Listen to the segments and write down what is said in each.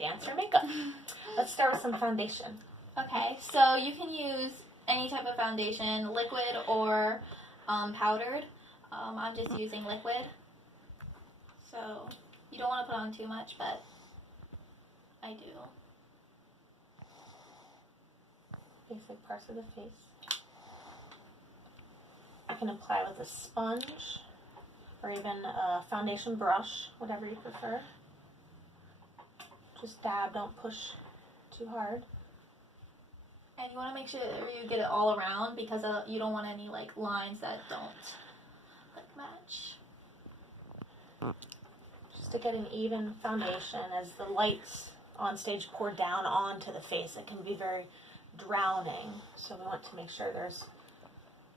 dance or makeup. Let's start with some foundation. Okay, so you can use any type of foundation, liquid or powdered. I'm just using liquid. So you don't want to put on too much, but I do. Basic parts of the face. You can apply with a sponge or even a foundation brush, whatever you prefer. Just dab, don't push too hard. And you want to make sure that you get it all around because you don't want any like lines that don't like match. Just to get an even foundation as the lights on stage pour down onto the face, it can be very drowning. So we want to make sure there's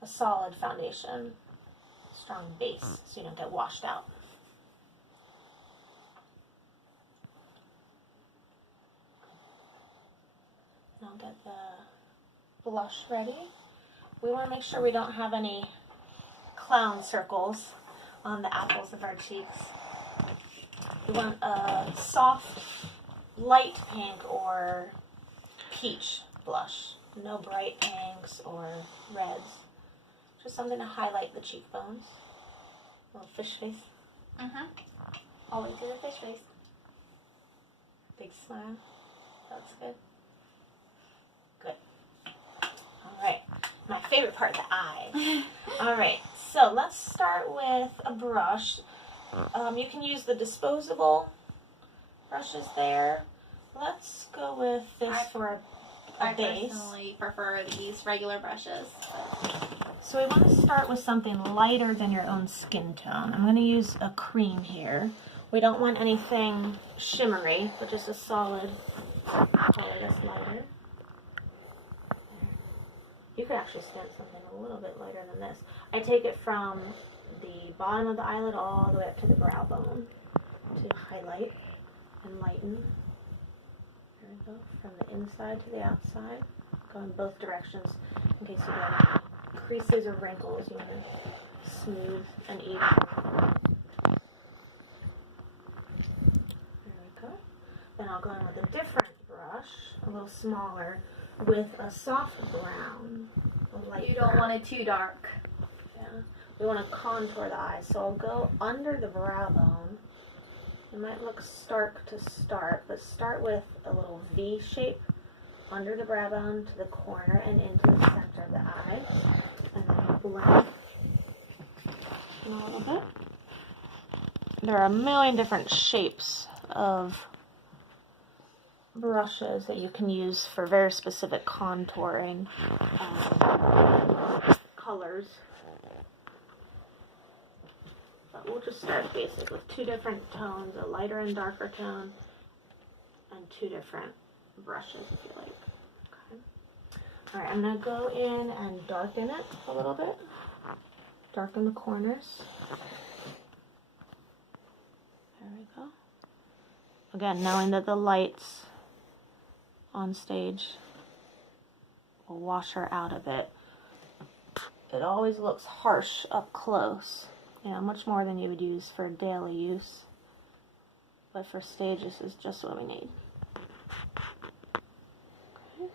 a solid foundation, strong base, so you don't get washed out. Now get the blush ready. We want to make sure we don't have any clown circles on the apples of our cheeks. We want a soft, light pink or peach blush. No bright pinks or reds. Just something to highlight the cheekbones. A little fish face. Always do the fish face. Big smile. That's good. Good. Alright. My favorite part, the eyes. Alright, so let's start with a brush. You can use the disposable brushes there. Let's go with this for a base. I personally prefer these regular brushes. So we want to start with something lighter than your own skin tone. I'm going to use a cream here. We don't want anything shimmery, but just a solid color that's lighter. You could actually stamp something a little bit lighter than this. I take it from the bottom of the eyelid all the way up to the brow bone to highlight and lighten. There we go. From the inside to the outside. Go in both directions in case you get any creases or wrinkles. You want to smooth and even. There we go. Then I'll go in with a different brush, a little smaller, with a soft brown. A light You don't brown. want it too dark. Yeah. We want to contour the eyes. So I'll go under the brow bone. It might look stark to start, but start with a little V shape under the brow bone to the corner and into the center of the eye. And then blend a little bit. There are a million different shapes of brushes that you can use for very specific contouring colors. But we'll just start basic with two different tones, a lighter and darker tone, and two different brushes if you like. Okay. Alright, I'm going to go in and darken it a little bit. Darken the corners. There we go. Again, knowing that the lights on stage will wash her out a bit. It always looks harsh up close. You know, much more than you would use for daily use. But for stage, this is just what we need. Okay.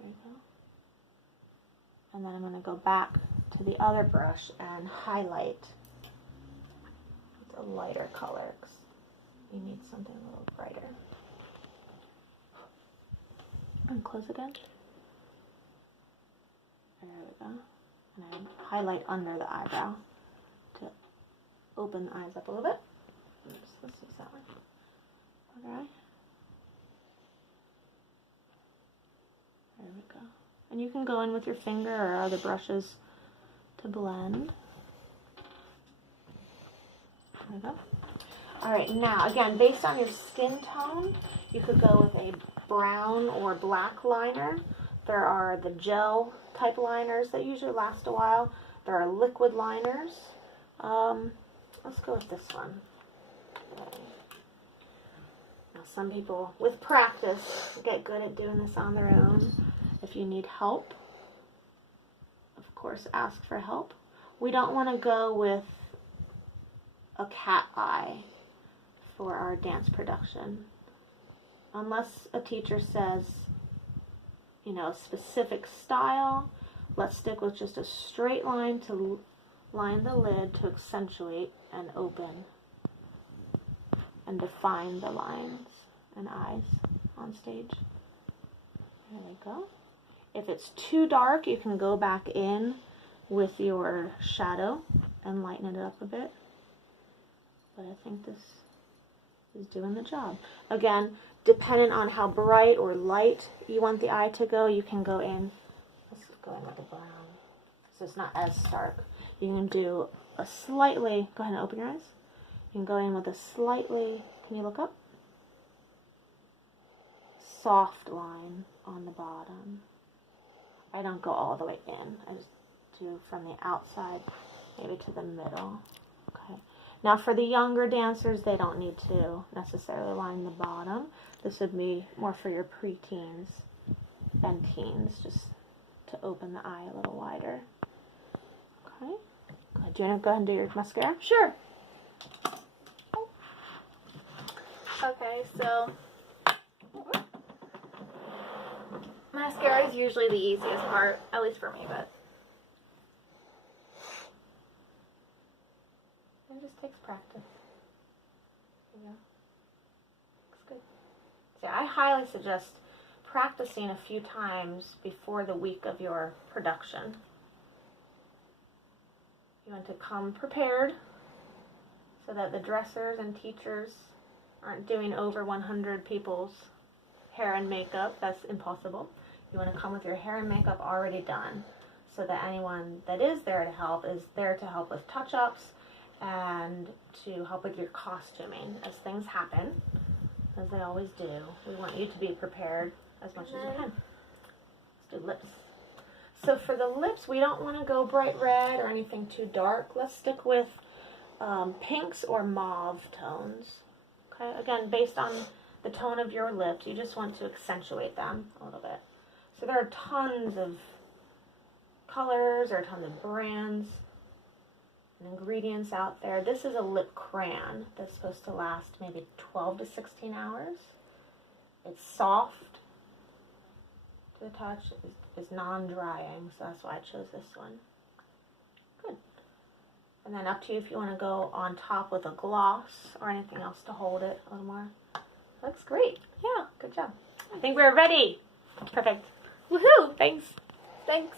There we go. And then I'm going to go back to the other brush and highlight with a lighter color. You need something a little brighter. And close again. There we go. And I highlight under the eyebrow to open the eyes up a little bit. Oops, let's use that one. Okay. There we go. And you can go in with your finger or other brushes to blend. There we go. Alright, now again, based on your skin tone, you could go with a brown or black liner. There are the gel type liners that usually last a while. There are liquid liners. Let's go with this one. Now some people, with practice, get good at doing this on their own. If you need help, of course, ask for help. We don't want to go with a cat eye for our dance production. Unless a teacher says, you know, a specific style, let's stick with just a straight line to line the lid to accentuate and open and define the lines and eyes on stage. There we go. If it's too dark, you can go back in with your shadow and lighten it up a bit. But I think this is doing the job. Again, depending on how bright or light you want the eye to go, you can go in. Let's go in with the brown, so it's not as stark. You can do a slightly, go ahead and open your eyes. You can go in with a slightly, can you look up? Soft line on the bottom. I don't go all the way in. I just do from the outside, maybe to the middle. Okay. Now for the younger dancers, they don't need to necessarily line the bottom. This would be more for your preteens and teens, just to open the eye a little wider. Okay. Good. Do you want to go ahead and do your mascara? Sure. Okay, so mascara is usually the easiest part, at least for me, but it just takes practice. Yeah. Looks good. So I highly suggest practicing a few times before the week of your production. You want to come prepared so that the dressers and teachers aren't doing over 100 people's hair and makeup. That's impossible. You want to come with your hair and makeup already done so that anyone that is there to help is there to help with touch-ups and to help with your costuming as things happen, as they always do. We want you to be prepared as much as you can. Let's do lips. So for the lips, we don't want to go bright red or anything too dark. Let's stick with pinks or mauve tones. Okay, again, based on the tone of your lips, you just want to accentuate them a little bit. So there are tons of colors, there are tons of brands and ingredients out there. This is a lip crayon that's supposed to last maybe 12 to 16 hours. It's soft to the touch, it's non-drying, so that's why I chose this one. Good. And then up to you if you want to go on top with a gloss or anything else to hold it a little more. Looks great. yeah. Good job. I think we're ready. Perfect. Woohoo! Thanks. Thanks.